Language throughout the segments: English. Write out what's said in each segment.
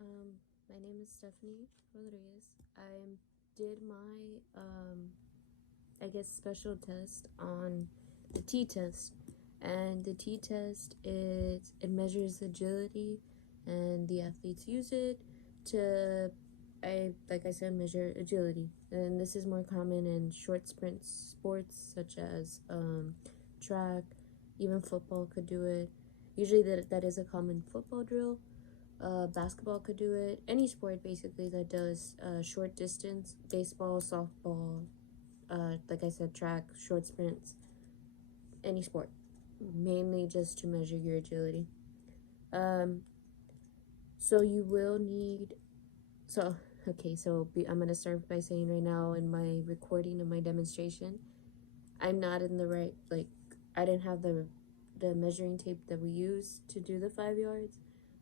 My name is Stephanie Rodriguez. I did my, I guess, special test on the T-test. And the T-test it measures agility, and the athletes use it to, like I said, measure agility. And this is more common in short sprint sports such as track, even football could do it. Usually that is a common football drill. Basketball could do it. Any sport basically that does short distance, baseball, softball, like I said, track, short sprints, any sport. Mainly just to measure your agility. So you will need. So okay, I'm gonna start by saying right now in my recording of my demonstration, I'm not in the right I didn't have the measuring tape that we use to do the 5 yards.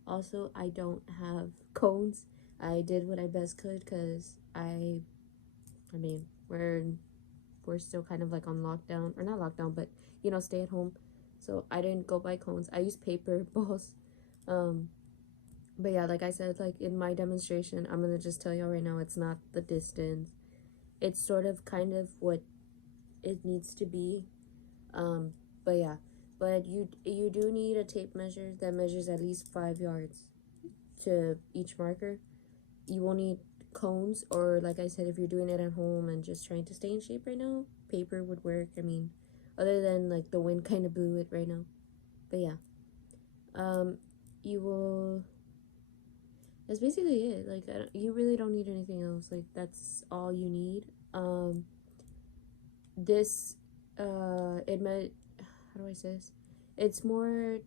Also, I don't have cones. I did what I best could because I mean, we're still kind of like on lockdown, or not lockdown, but stay at home. So I didn't go buy cones. I used paper balls. But yeah, like I said, like in my demonstration, I'm gonna just tell y'all right now, it's not the distance. It's sort of kind of what it needs to be. But yeah, but you do need a tape measure that measures at least 5 yards to each marker. You will need cones, or like I said, if you're doing it at home and just trying to stay in shape right now, paper would work. I mean, other than like the wind kind of blew it right now. But yeah, you will. That's basically it. Like you really don't need anything else. Like that's all you need. This it meant, how do I say this? It's more,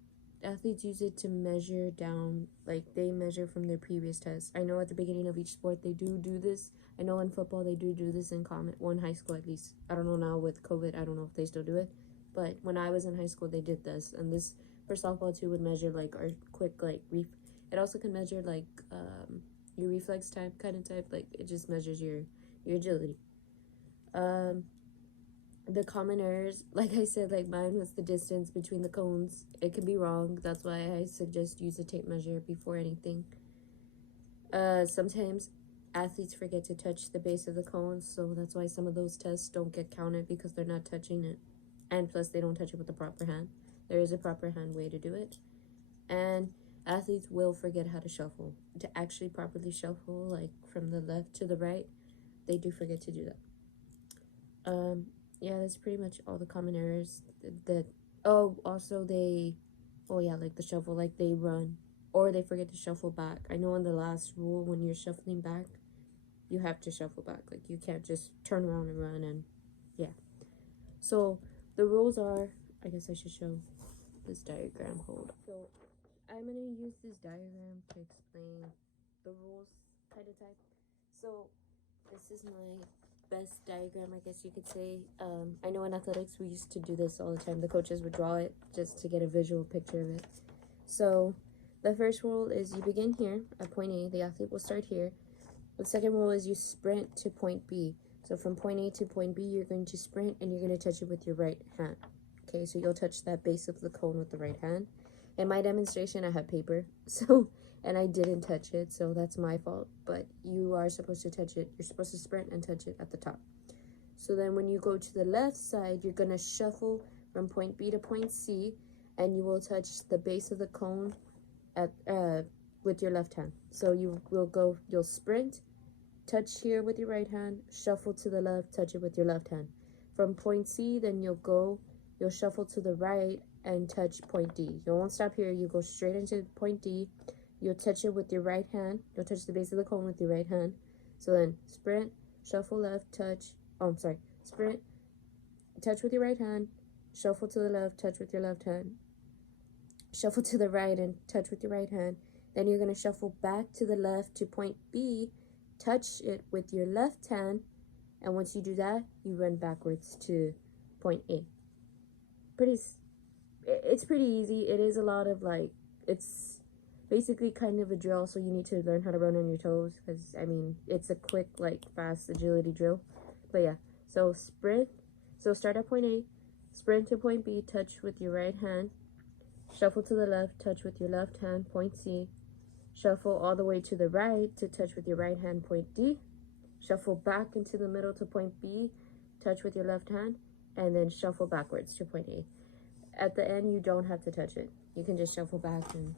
athletes use it to measure down, like they measure from their previous tests. I know at the beginning of each sport they do this. I know in football they do this in one high school at least. I don't know now with COVID. I don't know if they still do it, but when I was in high school they did this, and this for softball too would measure like our quick it also can measure like your reflex time kind of type. Like it just measures your agility. The common errors, like I said, like mine was the distance between the cones. It could be wrong. That's why I suggest use a tape measure before anything. Sometimes athletes forget to touch the base of the cones, so that's why some of those tests don't get counted, because they're not touching it. And plus they don't touch it with the proper hand. There is a proper hand way to do it. And athletes will forget how to shuffle. To actually properly shuffle, like from the left to the right, they do forget to do that. Yeah, that's pretty much all the common errors that also like the shuffle, like they run or they forget to shuffle back. I know in the last rule, when you're shuffling back, you have to shuffle back. Like you can't just turn around and run. And yeah, so the rules are, I guess I should show this diagram. Hold on. So I'm gonna use this diagram to explain the rules kind of type. So this is my best diagram, I guess you could say. I know in athletics we used to do this all the time. The coaches would draw it just to get a visual picture of it. So the first rule is you begin here at point A. The athlete will start here. The second rule is you sprint to point B. So from point A to point B, you're going to sprint and you're going to touch it with your right hand. Okay, so you'll touch that base of the cone with the right hand. In my demonstration, I had paper, and I didn't touch it, so that's my fault. But you are supposed to touch it. You're supposed to sprint and touch it at the top. So then when you go to the left side, you're going to shuffle from point B to point C, and you will touch the base of the cone with your left hand. So you'll sprint, touch here with your right hand, shuffle to the left, touch it with your left hand. From point C, then you'll shuffle to the right and touch point D. You won't stop here. You go straight into point D. You'll touch it with your right hand. You'll touch the base of the cone with your right hand. So then sprint, shuffle left, touch. Sprint, touch with your right hand, shuffle to the left, touch with your left hand. Shuffle to the right and touch with your right hand. Then you're going to shuffle back to the left to point B, touch it with your left hand, and once you do that, you run backwards to point A. It's pretty easy. It is a lot of it's basically kind of a drill, so you need to learn how to run on your toes, because I mean it's a quick fast agility drill. But yeah, so start at point A, sprint to point B, touch with your right hand, shuffle to the left, touch with your left hand, point C, Shuffle all the way to the right to touch with your right hand, point D. Shuffle back into the middle to point B, touch with your left hand, and then shuffle backwards to point A. At the end, you don't have to touch it. You can just shuffle back. And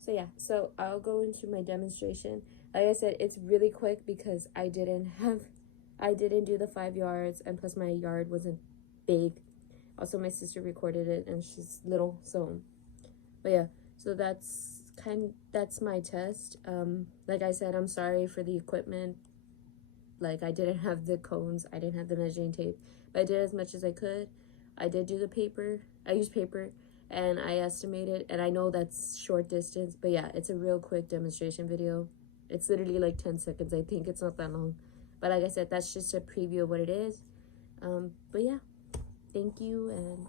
so yeah, so I'll go into my demonstration. Like I said, it's really quick because I didn't do the 5 yards, and plus my yard wasn't big. Also, my sister recorded it and she's little, so, but yeah, so that's my test. Like I said, I'm sorry for the equipment. Like, I didn't have the cones, I didn't have the measuring tape, but I did as much as I could. I did do the paper. I used paper and I estimated, and I know that's short distance, but yeah, it's a real quick demonstration video. It's literally like 10 seconds, I think. It's not that long, but like I said, that's just a preview of what it is. But yeah, thank you, and